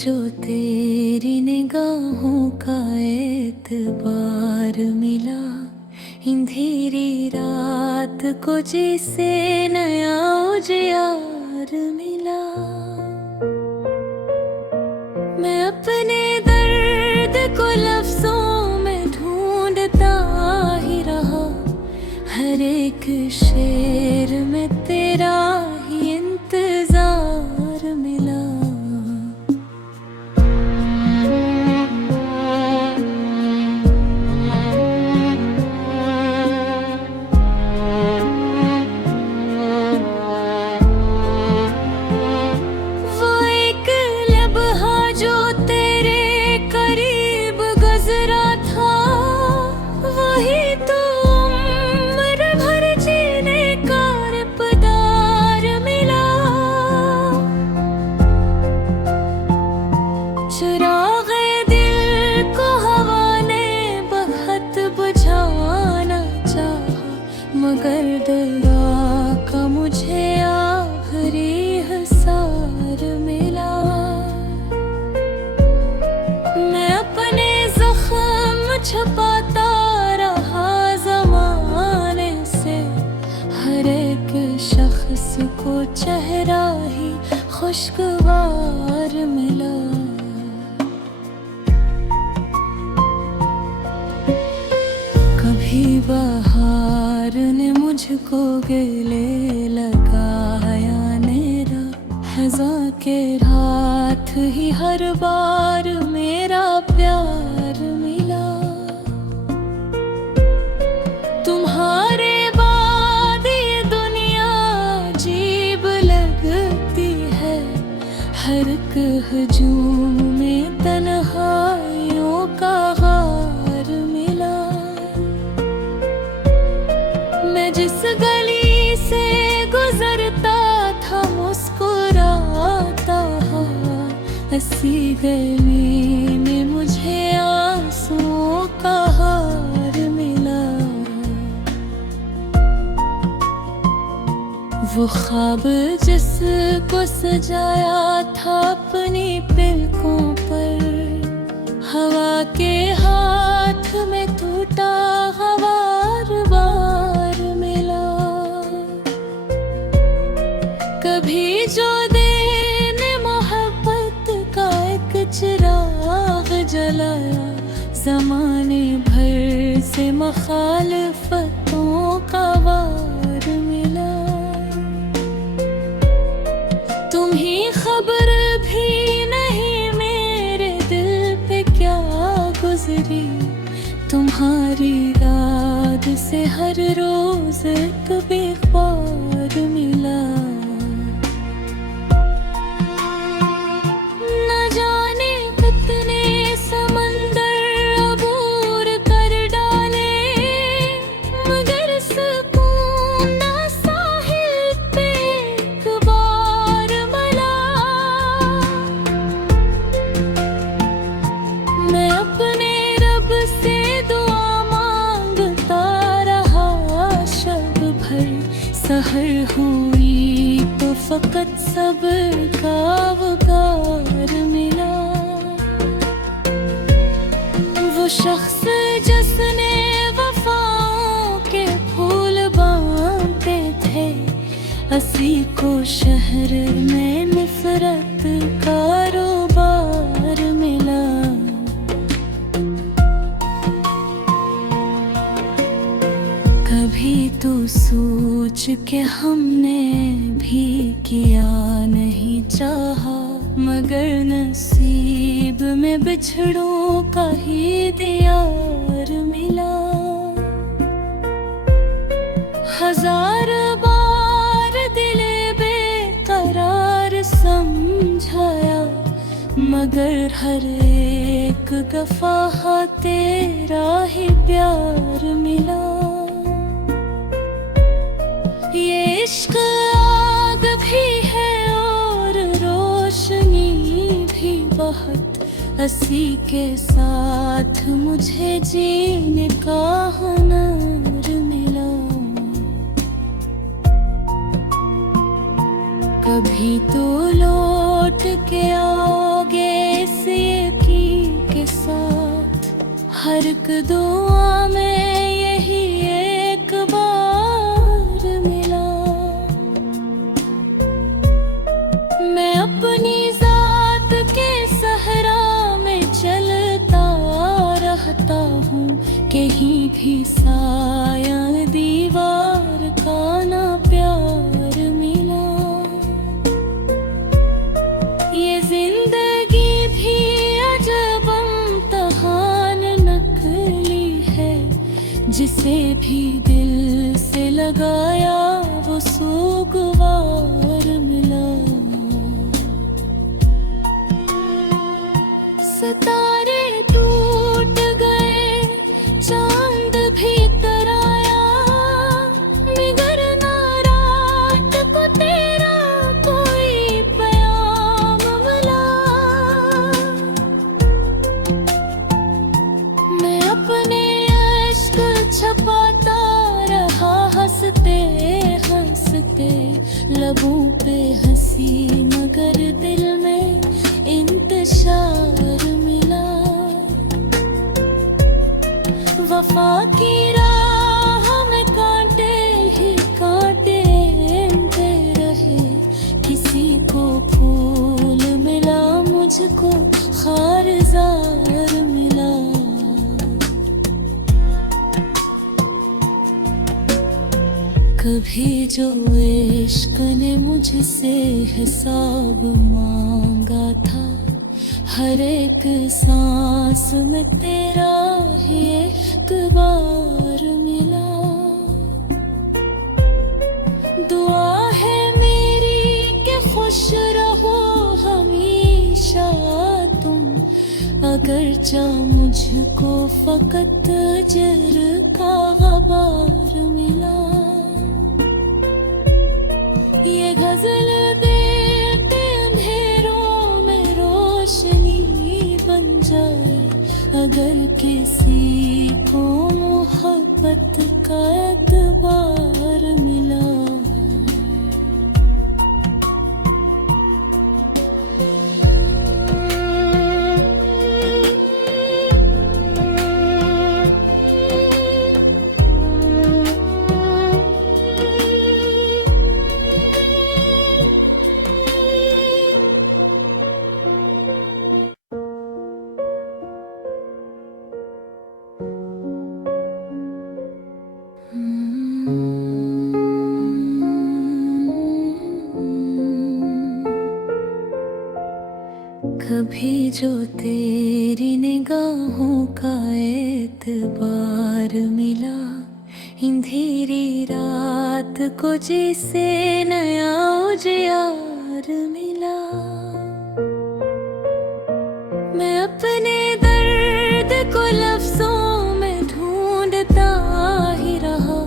जो तेरी निगाहों का एतबार मिला, अंधेरी रात को जिसे नया उजियार मिला। मैं अपने दर्द को लफ्जों में ढूंढता ही रहा, हर एक शेर में तेरा ही इंतजार मिला। चुरागे दिल को हवा ने बहुत बुझाना चाहा, मगर दया का मुझे आखिरी हिसार मिला। मैं अपने जख्म छुपाता रहा ज़माने से, हर एक शख्स को चेहरा ही खुशगवार मिला। कभी बहार ने मुझको गले लगाया नेरा, ख़ज़ां के हाथ ही हर बार मेरा प्यार मिला। तुम्हारे बाद ये दुनिया अजीब लगती है, हर एक हजूम में तन्हाइयों का गार मिला। मैं जिस गली से गुजरता था मुस्कुराता हा, ऐसी गली में मुझे आंसुओं का हार मिला। वो ख्वाब जिसको सजाया था अपनी पलकों पर, हवा के हाथ में टूटा गवार बार मिला। कभी जो देने मोहब्बत का एक चिराग जलाया, ज़माने भर से मखालफतों का वार मिला। तुम्हें खबर भी नहीं मेरे दिल पे क्या गुजरी, तुम्हारी याद से हर रोज एक बेख्बार मिला। न जाने कितने समंदर अबूर कर डाले, मगर सुकून ना साहिल पे एक बार मिला। मैं अपने रब से दुआ मांगता रहा शब भर, सहर हुई तो फकत सब्र का वकार मिला। वो शख्स जिसने वफाओं के फूल बांधते थे, असी को शहर में नफरत कारोबार मिला। कभी तो सोच के हमने भी किया नहीं चाहा, मगर नसीब में बिछड़ों का ही दियार मिला। हजार बार दिल बेकरार समझाया, मगर हर एक दफा तेरा ही प्यार मिला। ये इश्क आग भी है और रोशनी भी बहुत, हंसी के साथ मुझे जीने का हुनर मिला। कभी तो लौट के आओगे दुआ में यही एक बार मिला। मैं अपनी जात के सहरा में चलता रहता हूँ, कहीं भी साया दीवार का ना प्यार मिला। ये जिंदगी भी अजब इम्तिहान नकली है, जिसे भी दिल से लगाया वो सुगवार मिला। सितारे टूट गए, चांद भी तराया, मगर ना रात को तेरा कोई प्याम मिला। मैं अपने अश्क छपाता रहा, हंसते हंसते लबों पे हंसी, मगर दिल में इंतशार मिला। वफा की राह में कांटे ही कांटे रहे, किसी को फूल मिला, मुझको खारजार मिला। कभी जो इश्क ने मुझसे हिसाब मांगा था, हर एक सांस में तेरा ही एक बार मिला। दुआ है मेरी कि खुश रहो हमेशा तुम, अगरचा मुझको फकत अजर का गबार मिला। ये गजल देते अंधेरों में रोशनी बन जाए, अगर किसी को मोहब्बत का एतबार मिला। कभी जो तेरी निगाहों का एतबार मिला, अंधेरी रात को जिसे नया उजियार मिला। मैं अपने दर्द को लफ्जों में ढूंढता ही रहा,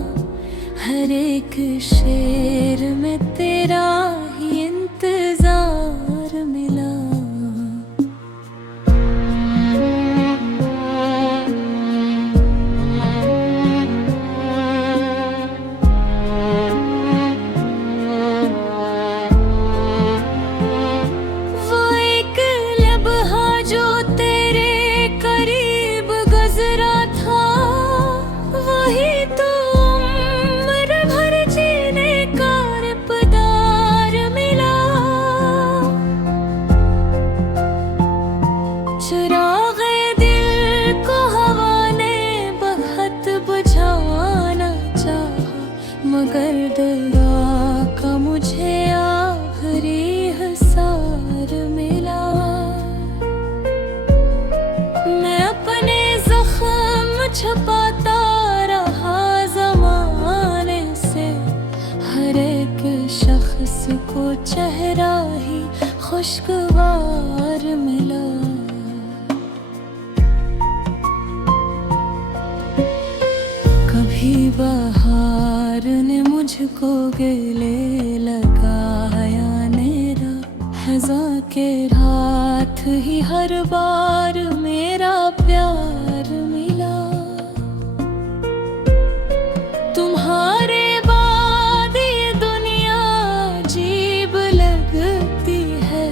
हर एक शेर में तेरा ही इंतजार मिला। मगर दया का मुझे आखिरी हसार मिला। मैं अपने जख्म छुपाता रहा ज़माने से, हर एक शख्स को चेहरा ही खुशगवार मिला। कभी बहार ने मुझको गले लगाया नेरा, ख़ज़ां के हाथ ही हर बार मेरा प्यार मिला। तुम्हारे बाद ये दुनिया अजीब लगती है,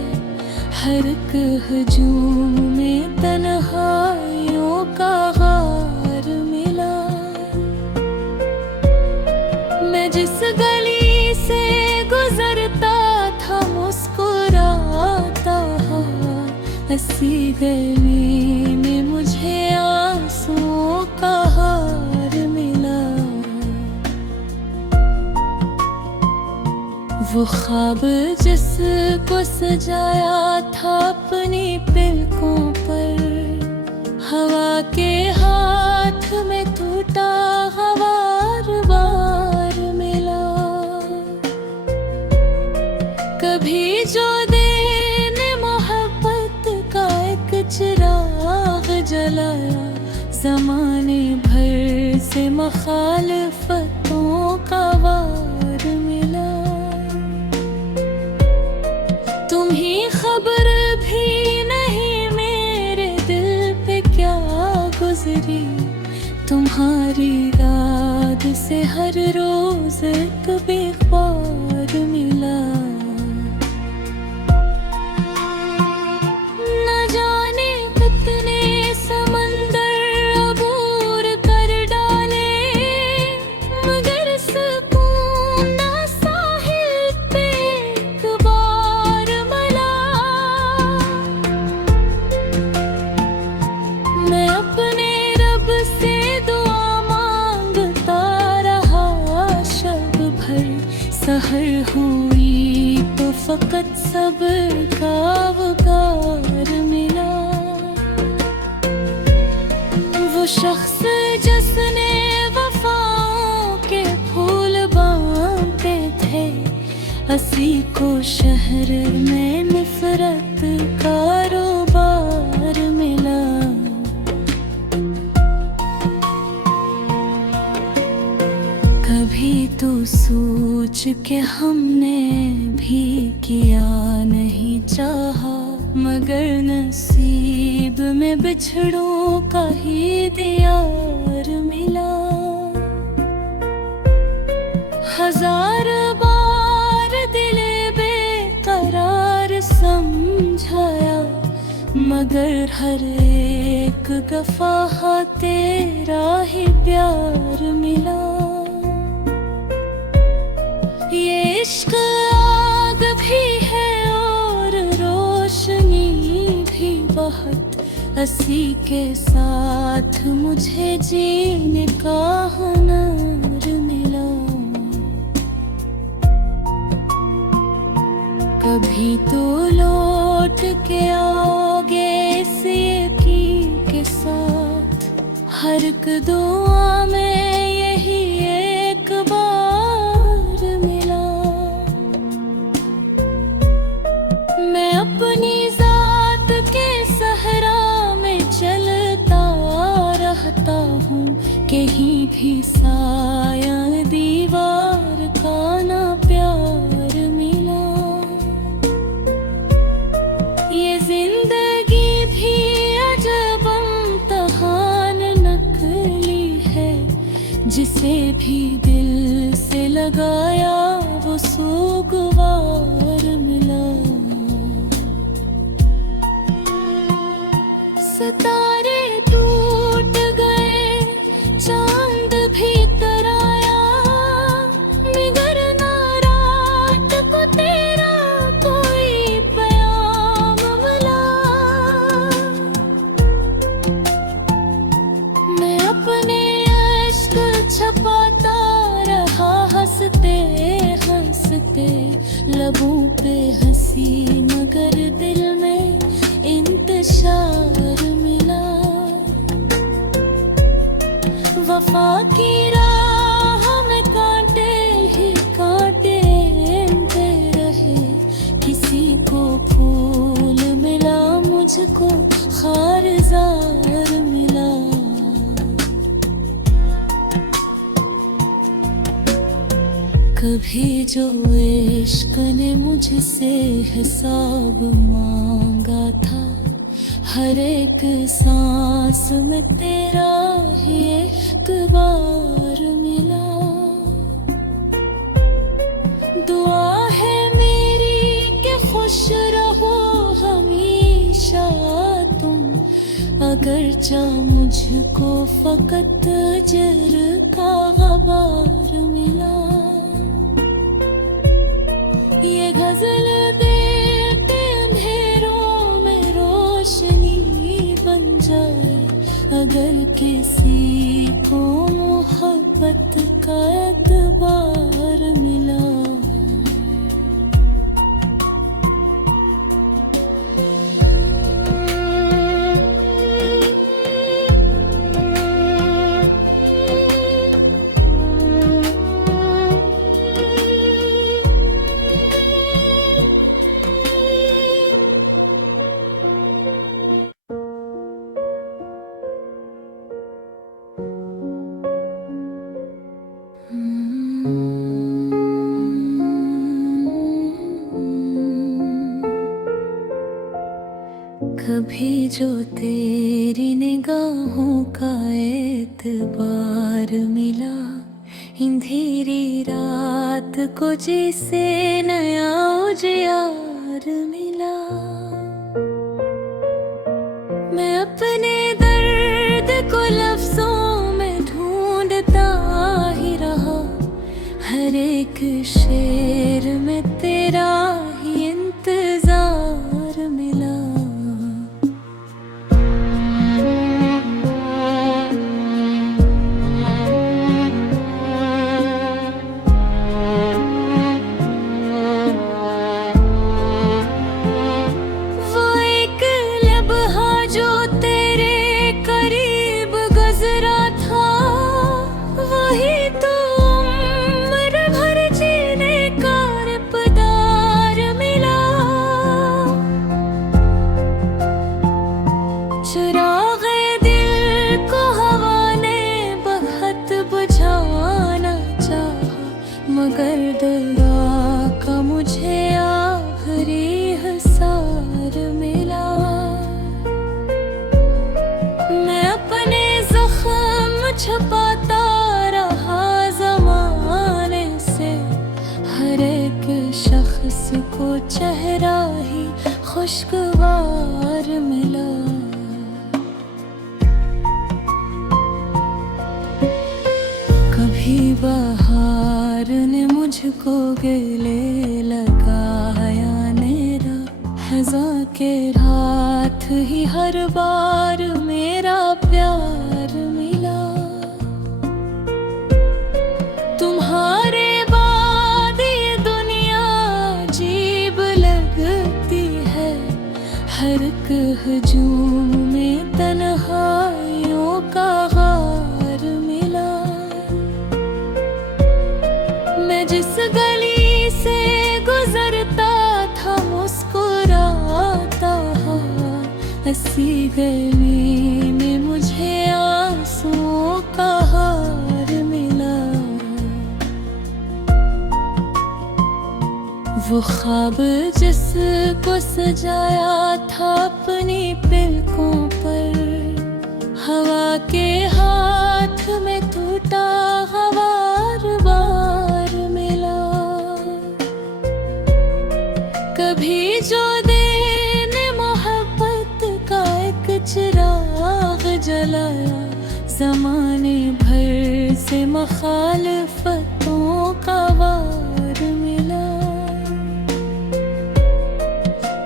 हर एक हजूम में तन्हाइयों का हंसी गली में मुझे आंसुओं का हार मिला। वो ख्वाब जिसको सजाया था अपनी पलकों पर, हवा के हाथ में टूटा हवार बार मिला। कभी जो देने मोहब्बत का एक चिराग जलाया, ज़माने भर से मखालफतों का वार मिला। तुम्हें खबर भी नहीं मेरे दिल पे क्या गुजरी, तुम्हारी याद से हर रोज एक बेख्बार मिला। न जाने कितने समंदर अबूर कर डाले, मगर सुकून ना साहिल पे एक बार मिला। मैं अपने रब से दुआ मांगता रहा शब भर, सहर हुई तो फकत सब्र का वकार मिला। वो शख्स जिसने वफाओं के फूल बांधते थे, हंसी को शहर में नफरत कारोबार मिला। कभी तो सोच के हमने भी किया नहीं चाहा, मगर नसीब में बिछड़ों का ही दियार मिला। हजार बार दिले बेकरार समझाया, मगर हर एक गफा तेरा ही प्यार मिला। ये इश्क आग भी है और रोशनी भी बहुत, हंसी के साथ मुझे जीने का हुनर मिला। कभी तो लौट के आओगे इस यकीन के साथ, हर एक दुआ में यही एक बार मिला। मैं अपनी जात के सहरा में चलता रहता हूँ, कहीं भी साया दीवार का ना प्यार मिला। ये जिंदगी भी अजब इम्तिहान नकली है, जिसे भी दिल से लगाया वो सुगवार मिला। सितारे टूट गए, चांद भी तराया, मगर ना रात को तेरा कोई प्याम मिला। मैं अपने इश्क छपाता रहा हंसते हंसते, लबों पे हंसी मगर दिल में इंतशार मिला। वफा की राह में कांटे ही कांटे रहे, किसी को फूल मिला मुझको खारजार मिला। कभी जो इश्क ने मुझसे हिसाब मांगा था, हर एक सांस में तेरा ही एक बार मिला। दुआ है मेरी कि खुश रहो हमेशा तुम, अगरचा मुझको फकत जर का गबार मिला। ये गजल देते अंधेरों में रोशनी अगर किसी को मोहब्बत का एतबार मिला। कभी जो तेरी निगाहों का एतबार मिला, अंधेरी रात को जिसे नया उजियार मिला। मैं अपने दर्द को लफ्जों में ढूंढता ही रहा, हर एक शेर में तेरा ही इंतजार मिला। मगर दया का मुझे आखिरी हिसार मिला। मैं अपने जख्म छुपाता रहा ज़माने से, हर एक शख्स को चेहरा ही खुशगवार मिला। कभी बहार ने मुझको गले लगाया नेरा, ख़ज़ां के हाथ ही हर बार मेरा प्यार मिला। तुम्हारे बाद ये दुनिया अजीब लगती है, हर एक हजूम में तन्हाइयों का गार मिला। मैं जिस गली से गुजरता था मुस्कुराता था, ऐसी गली में मुझे आंसुओं का हार मिला। वो ख्वाब जिसको सजाया था अपनी पलकों पर, हवा के हाथ में टूटा हवार बार मिला। कभी जो देने मोहब्बत का एक चिराग जलाया, ज़माने भर से मखालफतों का वार मिला।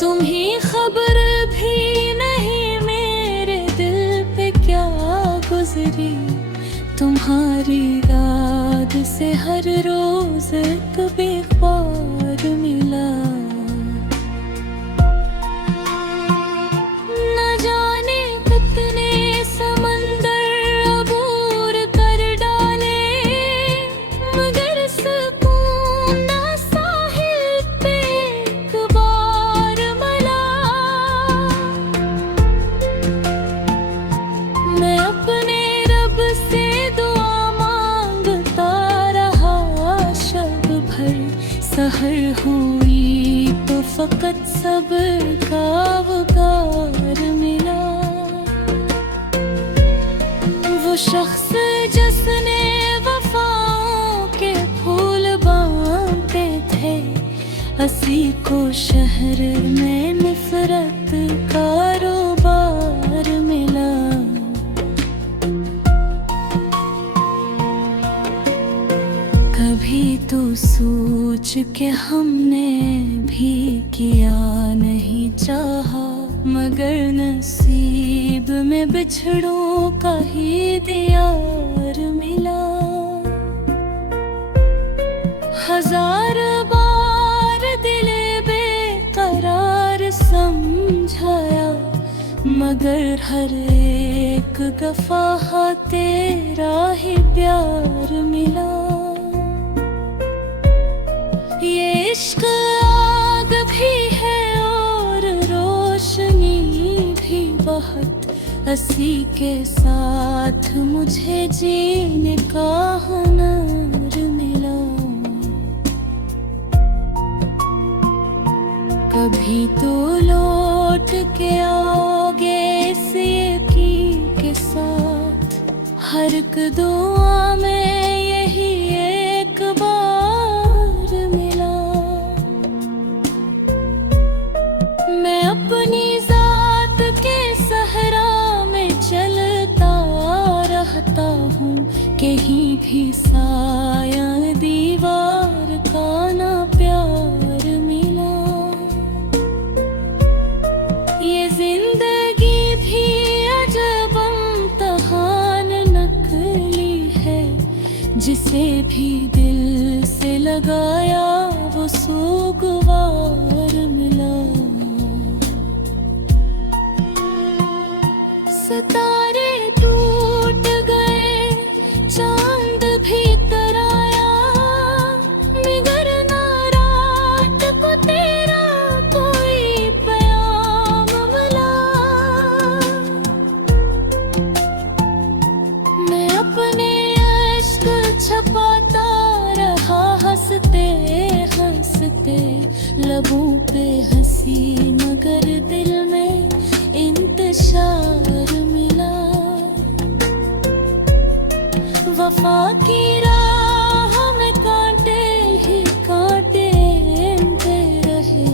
तुम्हें खबर भी नहीं मेरे दिल पे क्या गुजरी, तुम्हारी याद से हर रोज एक बेख्वार मिला। न जाने कितने समंदर अबूर कर डाले, मगर सुकून ना साहिल पे एक बार मिला। मैं अपने रब से सहर हुई तो फकत सब्र का वकार मिला। वो शख्स जिसने वफाओं के फूल बांधे थे, असी को शहर में नफरत कारोबार मिला। कभी तो सोच के हमने भी किया नहीं चाहा, मगर नसीब में बिछड़ों का ही दियार मिला। हजार बार दिले बेकरार समझाया, मगर हर एक दफा तेरा ही प्यार मिला। ये इश्क आग भी है और रोशनी भी बहुत, हंसी के साथ मुझे जीने का हुनर मिला। कभी तो लौट के आओगे इस यकीन के साथ, हर एक दुआ में यही एक बार मिला। मैं अपनी जात के सहरा में चलता रहता हूँ, कहीं भी साया दीवार का ना प्यार मिला। ये जिंदगी भी अजब इम्तिहान नकली है, जिसे भी दिल से लगाया वो सुगवार मिला। सितारे टूट गए, चांद भी तराया, मगर ना रात को तेरा कोई प्याम मिला। मैं अपने इश्क छपाता रहा, हंसते हंसते लबों पे हंसी, मगर दिल में इंतशार मिला। वफा की राह में कांटे ही कांटे दे रहे,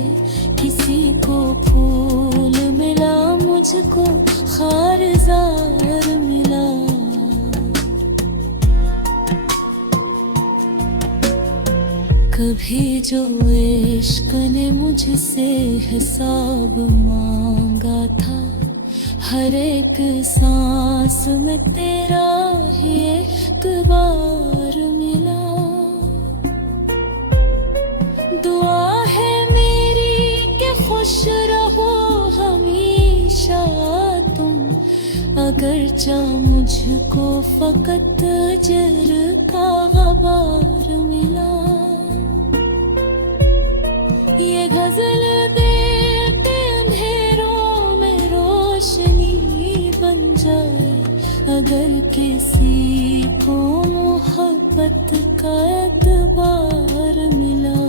किसी को फूल मिला, मुझको खारजार मिला। कभी जो इश्क ने मुझसे हिसाब मांगा था, हर एक सांस में तेरा ही एतबार मिला। दुआ है मेरी कि खुश रहो हमेशा तुम, अगरचा मुझको फकत अजर का गबार मिला। ये गजल देते अंधेरों में रोशनी बन जाए, अगर किसी को मोहब्बत का एतबार मिला।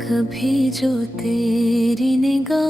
कभी जो तेरी निगाह